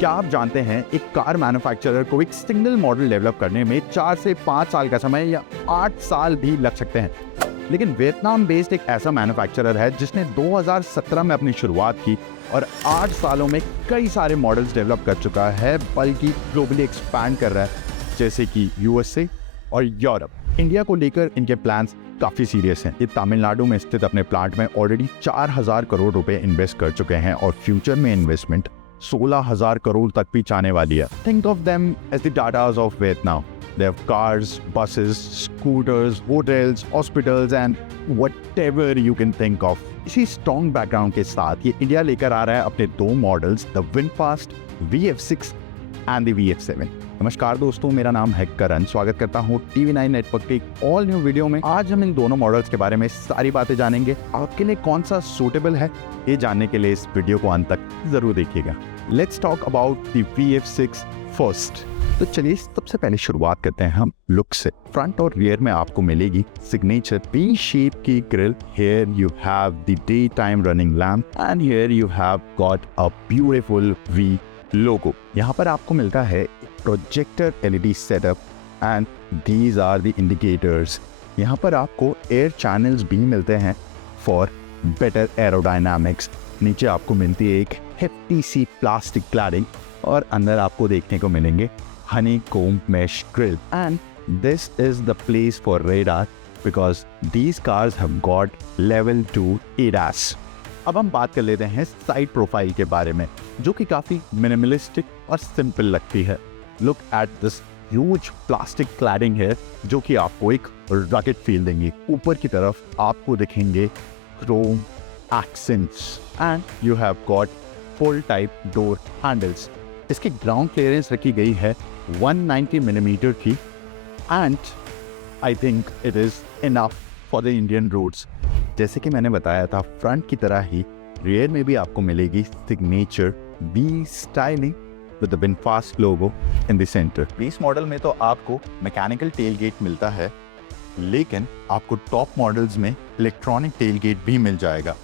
क्या आप जानते हैं एक कार मैन्युफैक्चरर को एक सिंगल मॉडल डेवलप करने में 4 से 5 साल का समय या 8 साल भी लग सकते हैं। लेकिन वियतनाम बेस्ड एक ऐसा मैन्युफैक्चरर है जिसने 2017 में अपनी शुरुआत की और 8 सालों में कई सारे मॉडल्स डेवलप कर चुका है, बल्कि ग्लोबली एक्सपैंड कर रहा है, जैसे कि यूएसए और यूरोप। इंडिया को लेकर इनके प्लान्स काफ़ी सीरियस हैं। ये तमिलनाडु में स्थित अपने प्लांट में ऑलरेडी 4000 करोड़ रुपए इन्वेस्ट कर चुके हैं और फ्यूचर में इन्वेस्टमेंट 16,000 करोड़ तक भी जाने वाली है। Think of them as the Tatas of Vietnam. They have cars, buses, scooters, hotels, hospitals and whatever you can think of. इसी स्ट्रॉन्ग बैकग्राउंड के साथ ये इंडिया लेकर आ रहा है अपने 2 models, the VinFast VF6 and the VF7। नमस्कार दोस्तों, मेरा नाम है करण। स्वागत करता हूँ TV9 नेटवर्क के एक ऑल न्यू वीडियो में। आज हम इन दोनों मॉडल्स के बारे में सारी बातें जानेंगे। आपके लिए कौन सा सूटेबल है, ये जानने के लिए इस वीडियो को अंत तक जरूर देखिएगा। Let's talk about the VF6 first. तो चलिए सबसे पहले शुरुआत करते हैं हम लुक से। फ्रंट और रियर में आपको मिलेगी सिग्नेचर V शेप की grill. Here you have the daytime running lamp and here you have got a beautiful V logo. यहाँ पर आपको मिलता है projector LED setup and these are the indicators. यहाँ पर आपको एयर चैनल्स भी मिलते हैं फॉर बेटर एरोडायनामिक्स। नीचे आपको मिलती है एक हेफ्टी सी प्लास्टिक क्लैडिंग और अंदर आपको देखने को मिलेंगे honeycomb mesh grill, and this is the place for radar because these cars have got level 2 ADAS। अब हम बात कर लेते हैं साइड प्रोफाइल के बारे में, जो कि काफी मिनिमलिस्टिक और सिंपल लगती है। Look at this huge plastic cladding है, जो कि आपको एक रगेड फील देंगी। ऊपर की तरफ आपको दिखेंगे chrome accents and you have got full type door handles. इसकी ग्राउंड क्लियरेंस रखी गई है 190 मिलीमीटर की and I think it is enough for the Indian roads. जैसे कि मैंने बताया था, फ्रंट की तरह ही रियर में भी आपको मिलेगी signature V styling with the VinFast logo in the centre. इस मॉडल में तो आपको मैकेनिकल टेलगेट मिलता है, लेकिन आपको टॉप मॉडल्स में इलेक्ट्रॉनिक टेलगेट भी मिल जाएगा।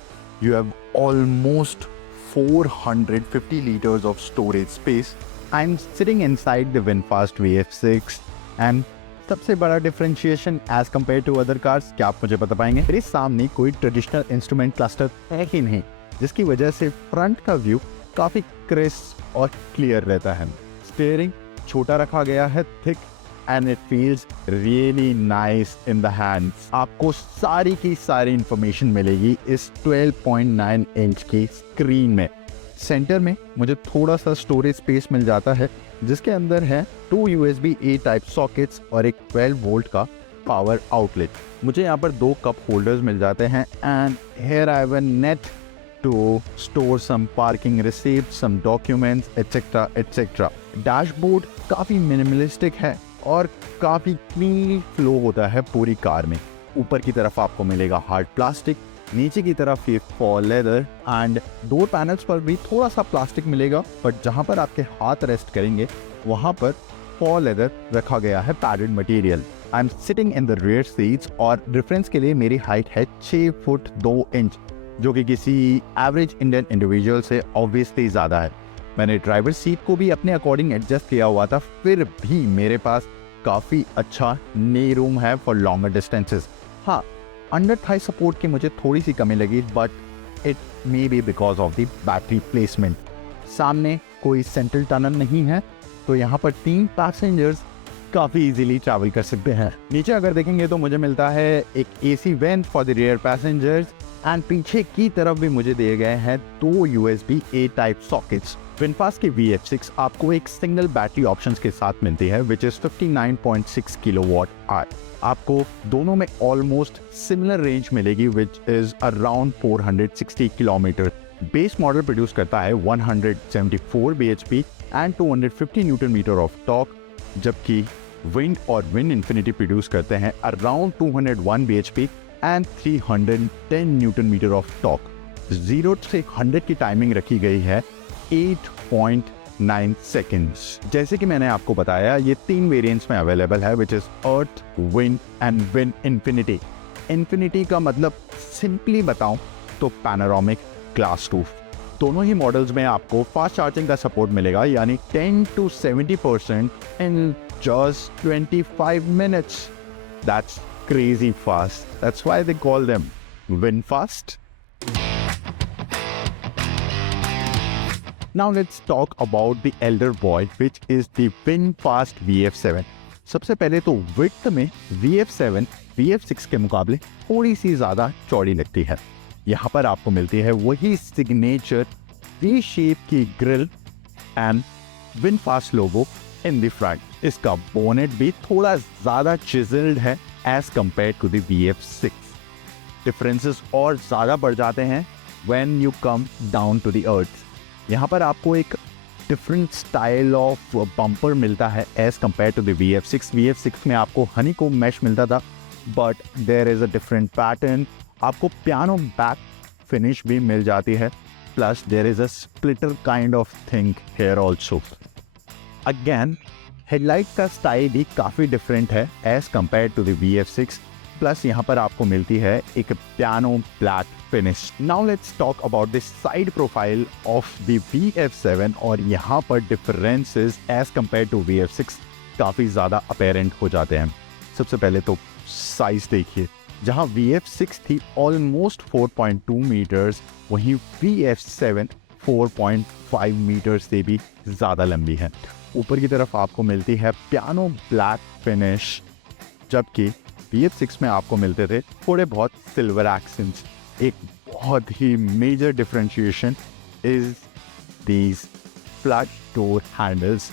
You have almost 450 liters of storage space. I'm sitting inside the VinFast VF6 and सबसे बड़ा differentiation as compare to other cars क्या आप मुझे बता पाएंगे? मेरे सामने कोई ट्रेडिशनल इंस्ट्रूमेंट क्लस्टर है ही नहीं, जिसकी वजह से फ्रंट का व्यू काफी क्रिस्प और क्लियर रहता है। स्टीयरिंग छोटा रखा गया है, thick and it feels really nice in the hands. आपको सारी की सारी इंफॉर्मेशन मिलेगी इस 12.9 इंच की स्क्रीन में। सेंटर में मुझे थोड़ा सा स्टोरेज स्पेस मिल जाता है, जिसके अंदर है 2 USB-A टाइप सॉकेट्स और एक 12 वोल्ट का पावर आउटलेट। मुझे यहाँ पर 2 कप होल्डर्स मिल जाते हैं and here I have a net to store some parking receipt, some documents etcetera etcetera. Dashboard काफ़ी मिनिमलिस्टिक है और काफ़ी क्लीन फ्लो होता है पूरी कार में। ऊपर की तरफ आपको मिलेगा हार्ड प्लास्टिक, नीचे की तरफ ये fall leather and door panels पर भी थोड़ा सा प्लास्टिक मिलेगा, बट जहाँ पर आपके हाथ रेस्ट करेंगे वहाँ पर फॉल लेदर रखा गया है padded material. I am sitting in the rear seats और रेफरेंस के लिए मेरी हाइट है 6 फुट 2 इंच, जो कि किसी एवरेज इंडियन इंडिविजुअल से ऑब्वियसली ज़्यादा है। मैंने ड्राइवर सीट को भी अपने अकॉर्डिंग एडजस्ट किया हुआ था, फिर भी मेरे पास काफ़ी अच्छा नी रूम है फॉर लॉन्गर डिस्टेंसेस। हाँ, अंडर थाई सपोर्ट की मुझे थोड़ी सी कमी लगी, but it may be because of the battery placement. सामने कोई सेंट्रल टनल नहीं है, तो यहाँ पर 3 पैसेंजर्स काफ़ी इजीली ट्रैवल कर सकते हैं। नीचे अगर देखेंगे तो मुझे मिलता है एक AC went for the rear passengers and पीछे की तरफ भी मुझे दिए गए हैं 2 USB-A टाइप सॉकेट्स। विनफास्ट की VF6 आपको एक सिंगल बैटरी ऑप्शंस के साथ मिलती है, विच इज 59.6 किलोवाट आवर। आपको दोनों में ऑलमोस्ट सिमिलर रेंज मिलेगी, which is around 460 kilometre. Base model produce करता है 174 bhp and 250 newton metre of torque, जबकि विंड और विंड इन्फिनिटी प्रोड्यूस करते हैं around 201 bhp and 310 newton metre of torque. 0 से 100 की टाइमिंग रखी गई है 8.9 सेकेंड्स। जैसे कि मैंने आपको बताया, ये 3 वेरिएंट्स में अवेलेबल है, which is earth, wind and wind infinity. Infinity का मतलब सिंपली बताऊं तो पैनोरामिक ग्लास रूफ। दोनों ही मॉडल्स में आपको फास्ट चार्जिंग का सपोर्ट मिलेगा, यानी 10 to 70% in just 25 minutes. That's crazy fast. That's why they call them VinFast. Now let's talk about the elder boy, which is the VinFast VF7. सबसे पहले तो width में VF7 VF6 के मुकाबले थोड़ी सी ज़्यादा चौड़ी लगती है। यहाँ पर आपको मिलती है वही सिग्नेचर V शेप की grill and VinFast logo in the front. इसका बोनेट भी थोड़ा ज़्यादा चिजल्ड है as compare to the VF6। Differences और ज़्यादा बढ़ जाते हैं when you come down to the earth. यहाँ पर आपको एक डिफरेंट स्टाइल ऑफ बम्पर मिलता है as compare to the VF6। VF6 में आपको हनीकॉम्ब मैश मिलता था, but there is a different pattern. आपको पियानो बैक फिनिश भी मिल जाती है, plus there is a splitter kind of thing here also. Again headlight का स्टाइल भी काफ़ी डिफरेंट है as compare to the VF6, plus यहाँ पर आपको मिलती है एक piano black finish. Now let's talk about the side profile of the VF7, और यहाँ पर differences as compare to VF6 काफ़ी ज़्यादा अपेरेंट हो जाते हैं। सबसे पहले तो साइज देखिए, जहाँ VF6 थी ऑलमोस्ट 4.2 मीटर्स, वहीं VF7 4.5 मीटर्स से भी ज़्यादा लंबी है। ऊपर की तरफ आपको मिलती है पियानो ब्लैक फिनिश, जबकि VF6 में आपको मिलते थे थोड़े बहुत सिल्वर एक्सेंट्स। एक बहुत ही major differentiation is these flat door handles.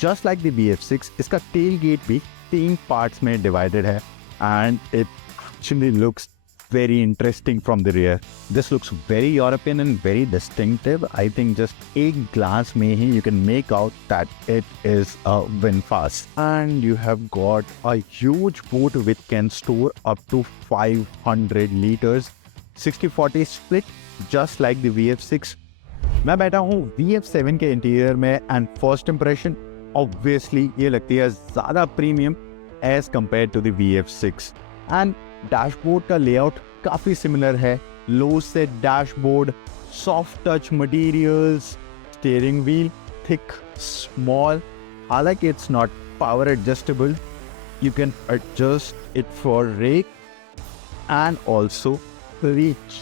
Just like the VF6, इसका टेल गेट भी 3 पार्ट्स में डिवाइडेड है and it actually looks very interesting from the rear. This looks very European and very distinctive. I think just एक glance में ही you can make out that it is a VinFast. And you have got a huge boot which can store up to 500 liters. 60-40 split just like the VF6. मैं बैठा हूँ VF7 के interior में and first impression obviously ये लगती है ज़्यादा premium as compared to the VF6. And dashboard का लेआउट काफ़ी सिमिलर है। Low set dashboard, soft touch materials, steering wheel thick small. हालांकि it's not power adjustable, you can adjust it for rake and also reach.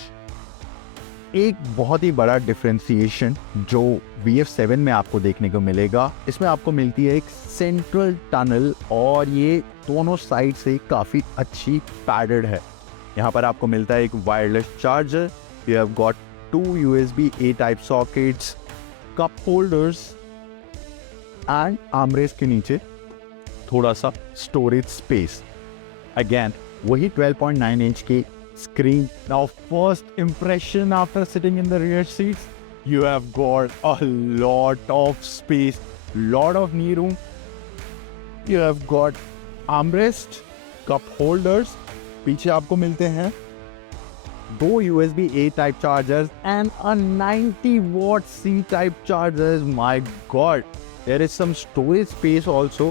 एक बहुत ही बड़ा differentiation जो VF7 में आपको देखने को मिलेगा, इसमें आपको मिलती है एक सेंट्रल टनल, और ये दोनों साइड से काफ़ी अच्छी पैडेड है। यहाँ पर आपको मिलता है एक wireless charger, you have got 2 USB-A type sockets, cup holders and armrest के नीचे थोड़ा सा स्टोरेज स्पेस। अगेन वही 12.9 इंच की screen. Now first impression after sitting in the rear seats, you have got a lot of space, lot of knee room. You have got armrest, cup holders, पीछे आपको मिलते हैं 2 USB-A type chargers and a 90 watt C type chargers. My god, there is some storage space also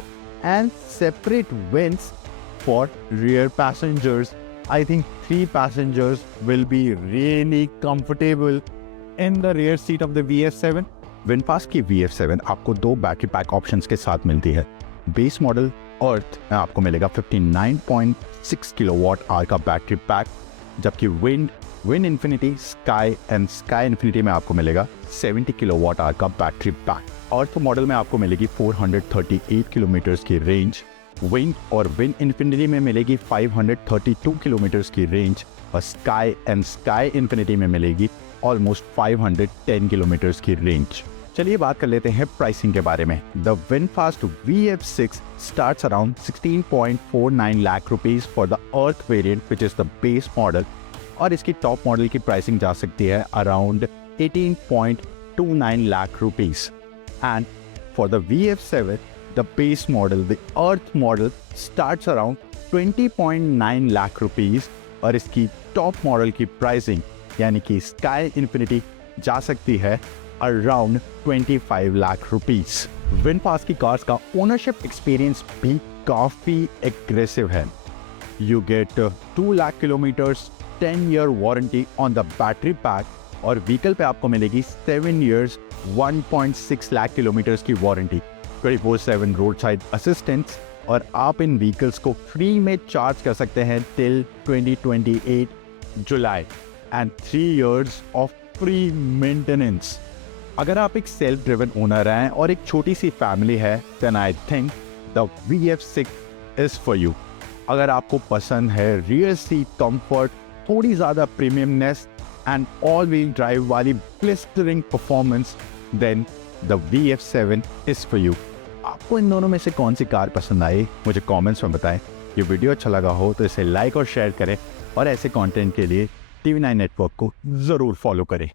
and separate vents for rear passengers. I think 3 passengers will be really comfortable in the rear seat of the VF7. VinFast की VF7 आपको 2 battery pack options के साथ मिलती है। Base model अर्थ में आपको मिलेगा 59.6 kilowatt hour का बैटरी पैक, जबकि wind infinity, sky and sky infinity में आपको मिलेगा 70 किलोवाट आवर का बैटरी पैक। अर्थ मॉडल में आपको मिलेगी 438 किलोमीटर्स की रेंज, विंड और विंड इन्फिनिटी में मिलेगी 532 किलोमीटर्स की रेंज, और स्काई एंड स्काई इन्फिनिटी में मिलेगी ऑलमोस्ट 510 किलोमीटर्स की रेंज। चलिए बात कर लेते हैं प्राइसिंग के बारे में। The VinFast VF6 starts around 16.49 lakh rupees for the earth variant which is the base model, और इसकी टॉप मॉडल की प्राइसिंग जा सकती है around 18.29 lakh rupees. And for the VF7 the base model, the Earth model starts around 20.9 lakh rupees, और इसकी top model की pricing यानी कि स्काई इन्फिनिटी जा सकती है अराउंड 25 लाख रुपीस। VinFast की कार्स का ओनरशिप एक्सपीरियंस भी काफ़ी एग्रेसिव है। You get 2 lakh kilometers, 10-year warranty on the battery pack, और व्हीकल पे आपको मिलेगी 7 years 1.6 लाख किलोमीटर्स की वारंटी, 24/7 रोड साइड असिस्टेंस, और आप इन व्हीकल्स को फ्री में चार्ज कर सकते हैं till 2028 July and 3 years of free maintenance. अगर आप एक सेल्फ ड्रिवन ओनर हैं और एक छोटी सी फैमिली है, then I think the VF6 is for you. अगर आपको पसंद है रियर सीट कंफर्ट, थोड़ी ज़्यादा premiumness and all wheel drive वाली blistering performance, then the VF7 is for you. आपको इन दोनों में से कौन सी कार पसंद आई, मुझे कमेंट्स में बताएं। ये वीडियो अच्छा लगा हो तो इसे लाइक और शेयर करें, और ऐसे कंटेंट के लिए TV9 नेटवर्क को ज़रूर फॉलो करें।